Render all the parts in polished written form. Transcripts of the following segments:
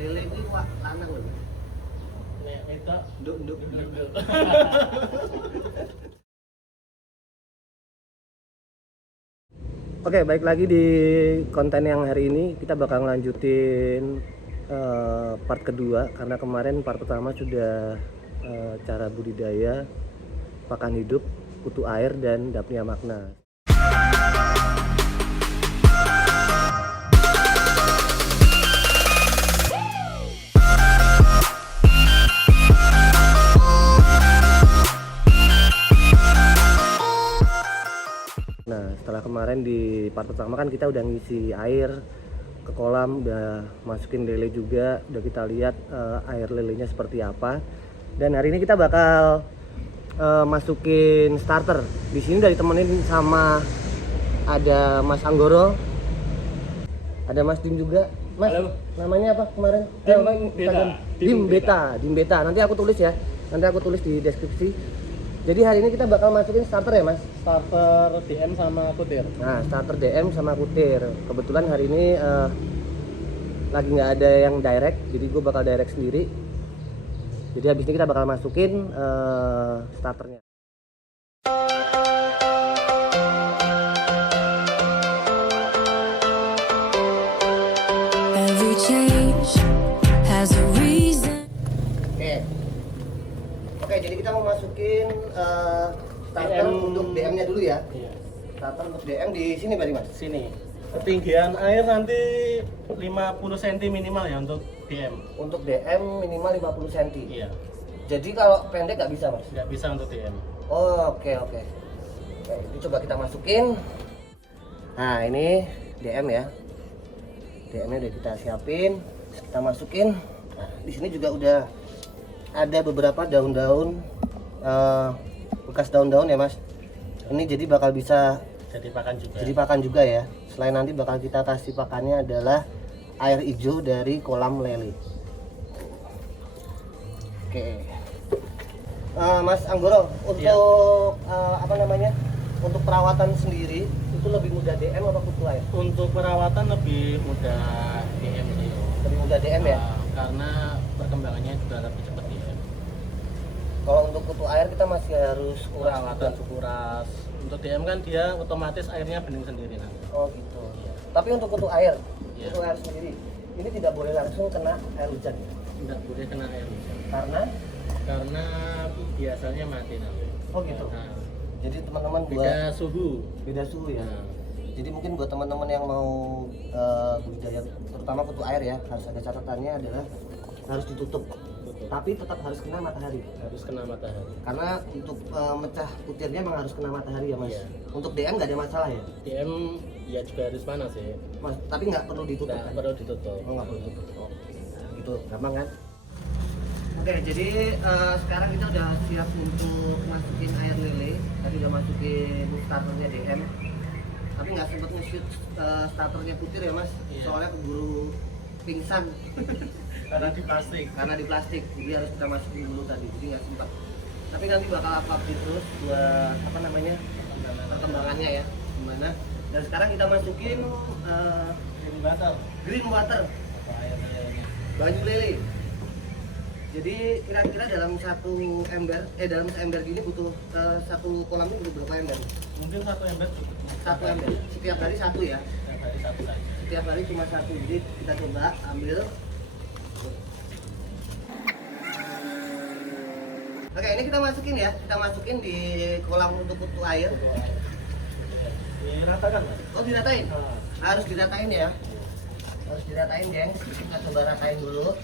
Lele itu wak lanang loh. Nek itu Nduk. Oke, baik lagi di konten yang hari ini kita bakal ngelanjutin part kedua karena kemarin part pertama sudah cara budidaya pakan hidup, kutu air dan Daphnia magna. Nah, setelah kemarin di part pertama kan kita udah ngisi air ke kolam, udah masukin lele juga, udah kita lihat air lelenya seperti apa. Dan hari ini kita bakal masukin starter. Di sini udah ditemenin sama ada Mas Anggoro, ada Mas Dim juga. Mas, halo. Namanya apa kemarin? Dim Beta. Nanti aku tulis ya. Nanti aku tulis di deskripsi. Jadi hari ini kita bakal masukin starter ya, Mas? starter DM sama kutir. Nah, starter DM sama kutir. Kebetulan hari ini lagi nggak ada yang direct, jadi gue bakal direct sendiri. Jadi habis ini kita bakal masukin starternya. Every change has a reason. Oke, jadi kita mau masukin starter DM. untuk DM-nya dulu ya. Iya. Starter untuk DM di sini berarti, Mas? Sini. Ketinggian air nanti 50 cm minimal ya untuk DM. Untuk DM minimal 50 cm. Iya. Jadi kalau pendek nggak bisa, Mas? Nggak bisa untuk DM. Oh, oke. Oke, ini coba kita masukin. Nah, ini DM ya. DM-nya udah kita siapin, terus kita masukin. Nah, di sini juga udah ada beberapa daun-daun bekas daun-daun ya, Mas. Ini jadi bakal bisa Jadi pakan juga. jadi pakan juga ya. Selain nanti bakal kita kasih pakannya adalah air hijau dari kolam lele. Oke. Mas Anggoro, untuk apa namanya? Untuk perawatan sendiri itu lebih mudah DM atau kutu air? Untuk perawatan lebih mudah DM sih. Lebih mudah DM ya. Karena perkembangannya juga lebih cepat DM. Kalau untuk kutu air kita masih harus kuras Perawatan juga. kuras. Untuk DM kan dia otomatis airnya bening sendiri nanti. Oh gitu. Iya. Tapi untuk kutu air Iya. sendiri ini tidak boleh langsung kena air hujan ya? Tidak boleh kena air hujan. Karena Biasanya mati nanti. oh gitu. Nah, Jadi teman-teman buat beda suhu. beda suhu ya. Nah, Jadi mungkin buat teman-teman yang mau budidaya terutama kutu air ya, harus ada catatannya adalah harus ditutup. betul. Tapi tetap harus kena matahari. Harus kena matahari. Karena untuk mecah kutirnya memang harus kena matahari ya, Mas. Iya. Untuk DM nggak ada masalah ya, DM ya juga harus panas ya. Mas. Tapi nggak perlu ditutup Tidak kan? perlu ditutup. Oh, nggak perlu ditutup. Oh, gitu, gampang kan? Oke, jadi sekarang kita udah siap untuk masukin air lele. Tadi udah masukin starternya DM. Tapi nggak sempet nge-shoot starternya kutir ya, Mas. Iya. Soalnya keburu pingsan Karena di plastik. karena di plastik. Jadi harus kita masukin dulu tadi. Jadi nggak sempat. Tapi nanti bakal update terus buat apa namanya perkembangannya ya, gimana. Dan sekarang kita masukin green water, banyu lele. Jadi kira-kira dalam dalam seember gini butuh satu kolam ini butuh berapa ember? Mungkin satu ember cukup. Satu ember. Setiap hari satu ya. Setiap hari satu saja. Setiap hari cuma satu. Jadi kita coba ambil. Oke, ini kita masukin ya. Kita masukin di kolam untuk kutu air. Diratakan, Mas. Oh, diratain? Nah, Harus diratain ya. Harus diratain, geng. Kita coba ratain dulu.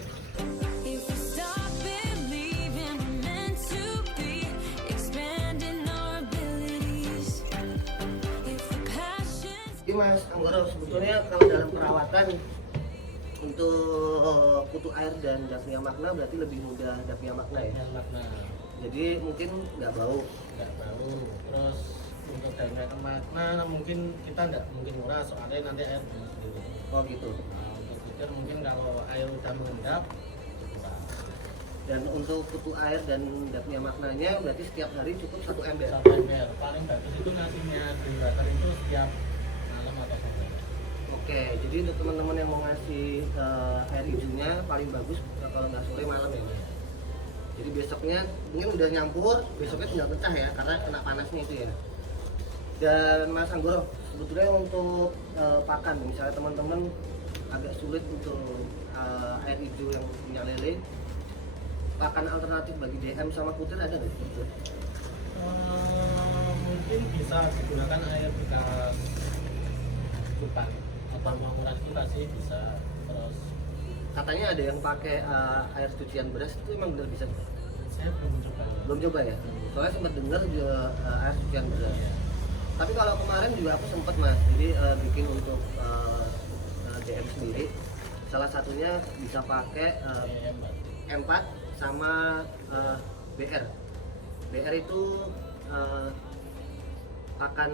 If we stop believing we're meant to be, expanding our abilities. If the passions Jadi Mas Anggoro, sebetulnya kalau dalam perawatan untuk kutu air dan Daphnia magna berarti lebih mudah Daphnia magna ya. yang makna Jadi mungkin nggak bau. nggak tahu. Terus untuk dana makna mungkin kita nggak mungkin murah soalnya nanti air bening sendiri. Oh gitu. Nah, untuk kutir mungkin kalau air udah mengendap kurang. Dan untuk kutu air dan Daphnia magnanya berarti setiap hari cukup satu ember. Satu ember paling bagus itu ngasihnya di water itu setiap malam atau sore. Oke. Oke, jadi untuk teman-teman yang mau ngasih air hijaunya paling bagus kalau nggak sore malam ya Mas. Jadi besoknya mungkin udah nyampur, besoknya tinggal pecah ya karena kena panasnya itu ya. Dan Mas Anggoro, sebetulnya untuk pakan, misalnya teman-teman agak sulit untuk air hijau yang punya lele, pakan alternatif bagi DM sama kutir ada nggak sih? Mungkin bisa digunakan air bekas cupang atau mau nguras juga sih bisa. Terus Katanya ada yang pakai air cucian beras, itu emang benar bisa? saya belum coba. Belum coba ya? Soalnya sempat dengar juga air cucian beras. Tapi kalau kemarin juga aku sempat Mas, jadi bikin untuk DM sendiri. Salah satunya bisa pakai Iya, Mbak. M4 sama BR. BR itu pakan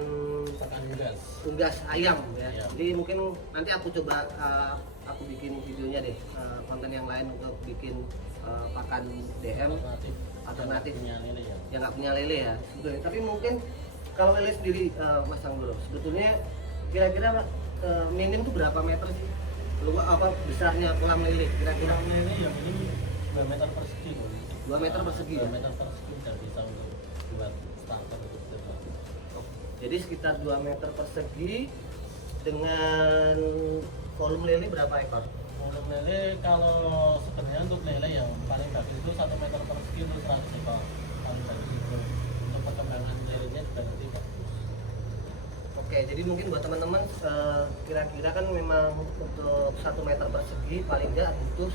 Pakan gas. unggas ayam ya. Iya. Jadi mungkin nanti aku coba aku bikin videonya deh, konten yang lain untuk bikin pakan DM alternatif punya lele ya. yang nggak punya lele ya sebetulnya. Tapi mungkin kalau lele sendiri Mas Anggoro, sebetulnya kira-kira minim tuh berapa meter sih? Lu apa besarnya kolam lele kira-kira? Kolam lele yang ini 2 meter persegi loh. 2 meter persegi 2 ya? meter persegi udah bisa untuk buat starter gitu. Jadi sekitar 2 meter persegi dengan volume lele berapa ekor? Untuk lele kalau sebenarnya untuk lele yang paling bagus itu 1 meter persegi itu 100 ekor paling bagus itu. Untuk perkembangan lelenya juga nanti bagus. Oke, jadi mungkin buat teman-teman kira-kira kan memang untuk 1 meter persegi paling nggak butuh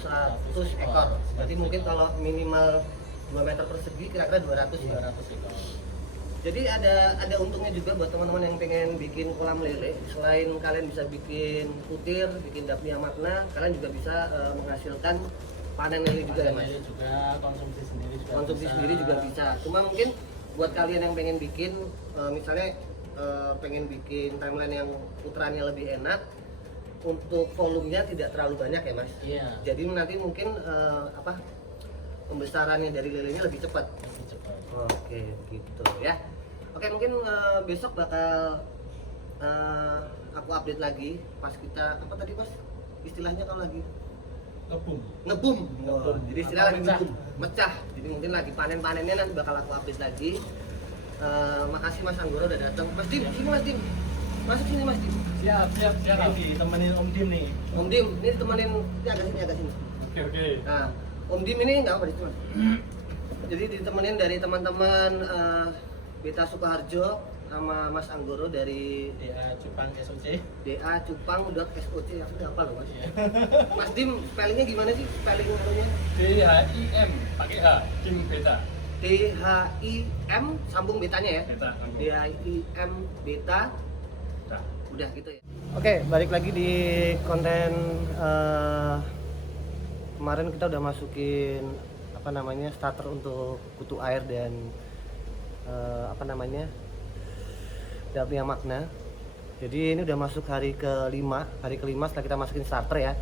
100 ekor. Berarti mungkin kalau minimal 2 meter persegi kira-kira 200 ya. 200 ekor. Jadi ada untungnya juga buat teman-teman yang pengen bikin kolam lele. Selain kalian bisa bikin kutir, bikin dapnia makna, kalian juga bisa menghasilkan panen lele juga ya Mas. Lele juga konsumsi sendiri juga Konsumsi bisa. sendiri juga bisa. Cuma mungkin buat kalian yang pengen bikin misalnya pengen bikin timeline yang putarannya lebih enak, untuk volumenya tidak terlalu banyak ya Mas. Iya. Jadi nanti mungkin pembesarannya dari lelenya lebih cepat. Lebih cepat. Oke, gitu ya. Oke, mungkin besok bakal aku update lagi pas kita apa tadi Mas? Istilahnya kalau lagi Kebun. ngebum. Ngebum. Jadi istilah Atau lagi mecah. ngebum, mecah. Jadi mungkin lagi panen-panennya nanti bakal aku update lagi. Makasih Mas Anggoro udah datang. Mas Dim, sini Mas Dim. Masuk sini Mas Dim. Siap. Ini ditemenin Om Dim nih. Om Dim, ini ditemenin ini agak sini. Oke. Nah, Om Dim ini nggak apa di sini. Jadi ditemenin dari teman-teman Beta Sukoharjo sama Mas Anggoro dari DA Cupang SOC. da.cupang.soc. Aku udah hafal loh Mas. Iya. Mas Dim, spellingnya gimana sih? Spelling namanya? DHIM pakai H, Dim Beta. DHIM sambung betanya ya? Beta sambung. DHIM beta. Dah. Udah gitu ya. Oke, balik lagi di konten kemarin kita udah masukin apa namanya starter untuk kutu air dan apa namanya dapnia makna. Jadi ini udah masuk hari kelima setelah kita masukin starter ya.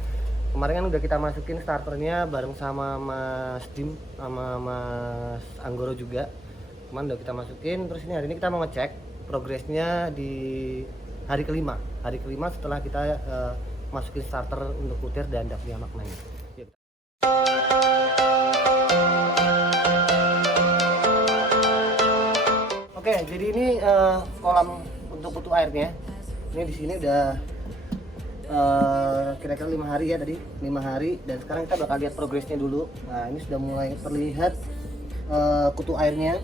Kemarin kan udah kita masukin starternya bareng sama Mas Dim sama Mas Anggoro juga. Kemarin udah kita masukin, terus ini hari ini kita mau ngecek progresnya di hari kelima setelah kita masukin starter untuk kutir dan dapnia maknanya. Yuk. Oke, jadi ini kolam untuk kutu airnya. Ini di sini udah kira-kira 5 hari ya tadi, 5 hari, dan sekarang kita bakal lihat progresnya dulu. Nah, ini sudah mulai terlihat kutu airnya.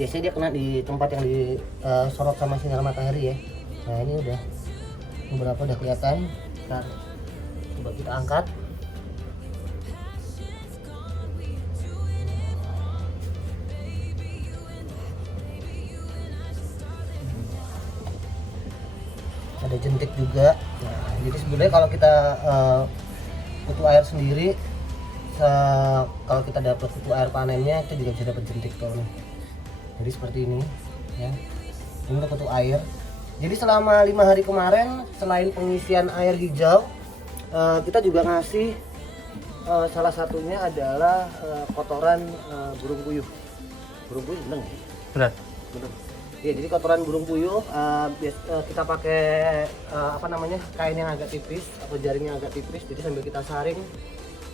Biasanya dia kena di tempat yang disorot sama sinar matahari ya. Nah, ini udah beberapa udah kelihatan. Nah, coba kita angkat. Ada jentik juga. Nah, jadi sebenarnya kalau kita kutu air sendiri, kalau kita dapat kutu air panennya itu juga bisa dapat jentik tuh. Jadi seperti ini ya. Ini untuk kutu air. Jadi selama 5 hari kemarin selain pengisian air hijau, kita juga ngasih salah satunya adalah kotoran burung puyuh. Burung puyuh bener nggak? Benar. Bener. Ya, jadi kotoran burung puyuh kita pakai apa namanya, kain yang agak tipis atau jaring yang agak tipis. Jadi sambil kita saring,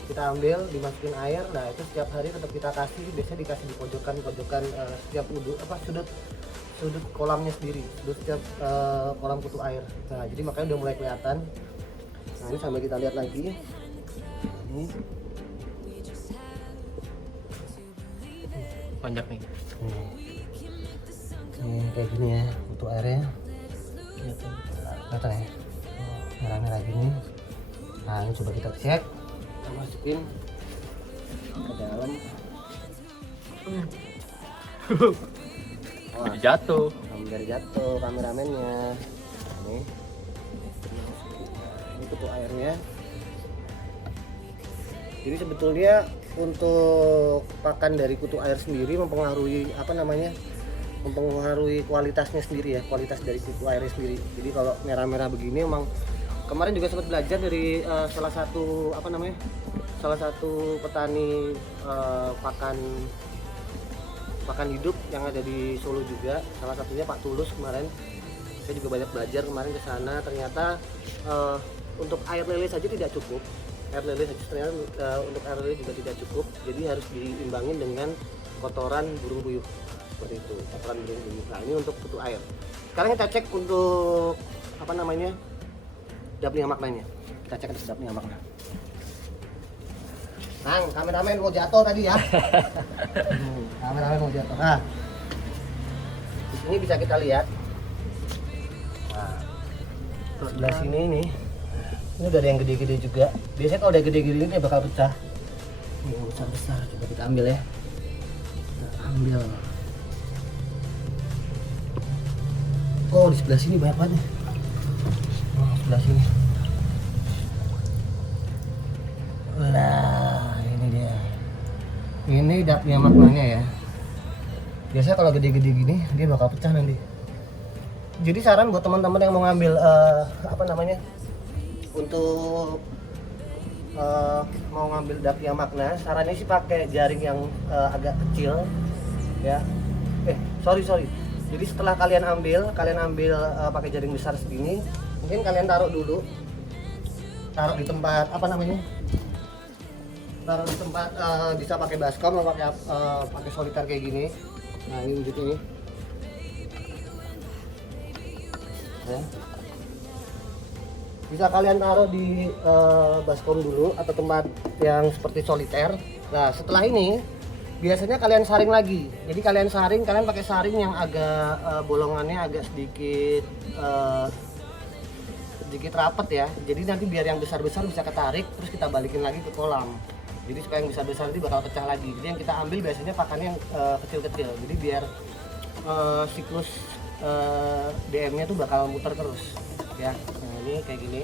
kita ambil, dimasukin air. Nah itu setiap hari tetap kita kasih, biasanya dikasih di pojokan setiap sudut kolamnya sendiri, setiap kolam kutu air. Nah jadi makanya udah mulai kelihatan. Nah ini sambil kita lihat lagi. Ini Banyak nih. Ini kayak gini ya kutu airnya. Kelihatan. Kelihatan ya, merah-merah gini. Nah ini coba kita cek, kita masukin ke dalam. Wah, Jatuh. hampir jatuh kameramennya. Nih, ini kutu airnya. Jadi sebetulnya untuk pakan dari kutu air sendiri mempengaruhi apa namanya, mempengaruhi kualitasnya sendiri ya, kualitas dari kutu airnya sendiri. Jadi kalau merah-merah begini emang kemarin juga sempat belajar dari salah satu petani pakan hidup yang ada di Solo juga, salah satunya Pak Tulus. Kemarin saya juga banyak belajar kemarin ke sana. Ternyata untuk air lele saja tidak cukup, untuk air lele juga tidak cukup, jadi harus diimbangin dengan kotoran burung puyuh seperti itu, kotoran burung puyuh. Nah ini untuk kutu air. Sekarang kita cek untuk apa namanya, dapnia maknanya. Kita cek untuk dapnia makna. Kang, kameramen mau jatuh tadi ya. Kameramen mau jatuh. Nah, di sini bisa kita lihat. Nah, sebelah sini nih, ini udah ada yang gede-gede juga. Biasanya kalau udah gede-gede ini dia bakal pecah. Ini yang besar-besar, coba kita ambil ya. Kita ambil. Oh, di sebelah sini banyak banget nih. Oh, sebelah sini. Nah, ini dia. Ini dapnia maknanya ya. Biasanya kalau gede-gede gini dia bakal pecah nanti. Jadi saran buat teman-teman yang mau ngambil apa namanya, untuk mau ngambil dapnia makna, sarannya sih pakai jaring yang agak kecil ya. Sorry. Jadi setelah kalian ambil pakai jaring besar segini, mungkin kalian taruh di tempat apa namanya, taruh di tempat bisa pakai baskom atau pakai soliter kayak gini. Nah ini wujud ini ya. Bisa kalian taruh di baskom dulu atau tempat yang seperti soliter. Nah setelah ini biasanya kalian saring lagi. Jadi kalian pakai saring yang agak bolongannya agak sedikit rapet ya. Jadi nanti biar yang besar-besar bisa ketarik, terus kita balikin lagi ke kolam. Jadi supaya yang besar-besar nanti bakal pecah lagi. Jadi yang kita ambil biasanya pakannya yang kecil-kecil. Jadi biar siklus DM-nya tuh bakal muter terus ya. Nah ini kayak gini.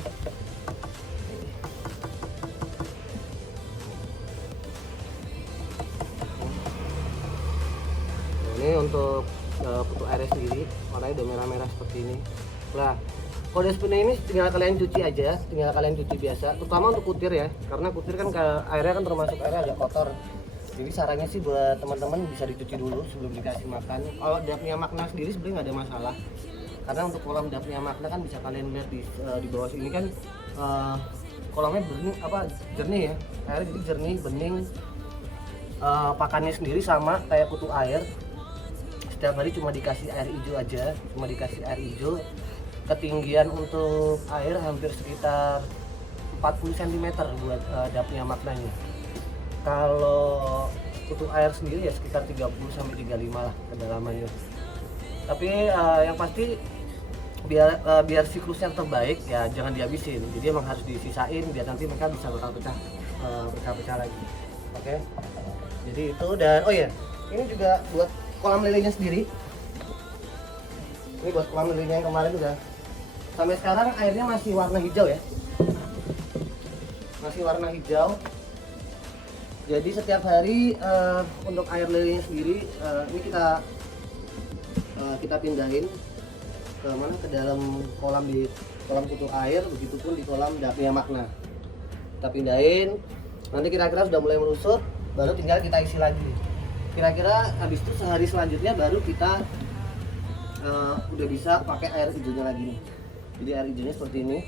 Ini untuk kutu airnya sendiri, warnanya udah merah-merah seperti ini. Nah, kalau udah seperti ini tinggal kalian cuci biasa, terutama untuk kutir ya, karena kutir kan airnya kan termasuk airnya agak kotor. Jadi sarannya sih buat teman-teman bisa dicuci dulu sebelum dikasih makan. Kalau dapnia makna sendiri sebenarnya nggak ada masalah, karena untuk kolam dapnia makna kan bisa kalian lihat di bawah sini kan kolamnya jernih ya, airnya jadi jernih, bening. Pakannya sendiri sama kayak kutu air. Setiap hari cuma dikasih air hijau aja, ketinggian untuk air hampir sekitar 40 cm buat dapnia maknanya. Kalau kutu air sendiri ya sekitar 30 sampai 35 lah kedalamannya. Tapi yang pasti biar siklusnya terbaik ya jangan dihabisin. Jadi emang harus disisain biar nanti mereka bisa bakal pecah lagi. Oke. Jadi itu, dan oh ya, ini juga buat kolam lelenya sendiri. Ini buat kolam lelenya yang kemarin udah sampai sekarang airnya masih warna hijau ya. Masih warna hijau. Jadi setiap hari untuk air lelenya sendiri ini kita pindahin ke mana, ke dalam kolam, di kolam kutu air, begitupun di kolam dapnia makna. Kita pindahin, nanti kira-kira sudah mulai merusut, baru tinggal kita isi lagi. Kira-kira habis itu sehari selanjutnya baru kita udah bisa pakai air hijaunya lagi nih. Jadi air hijaunya seperti ini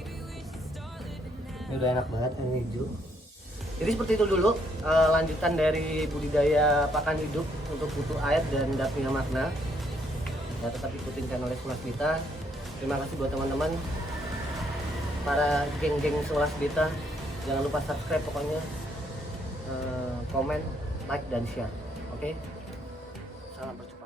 udah enak banget air hijau. Jadi seperti itu dulu lanjutan dari budidaya pakan hidup untuk butuh air dan punya makna. Ya, tetap ikutin channel Sekolah Beta. Terima kasih buat teman-teman para geng-geng Sekolah Beta. Jangan lupa subscribe pokoknya, komen, like dan share. Oke? Salam percuma.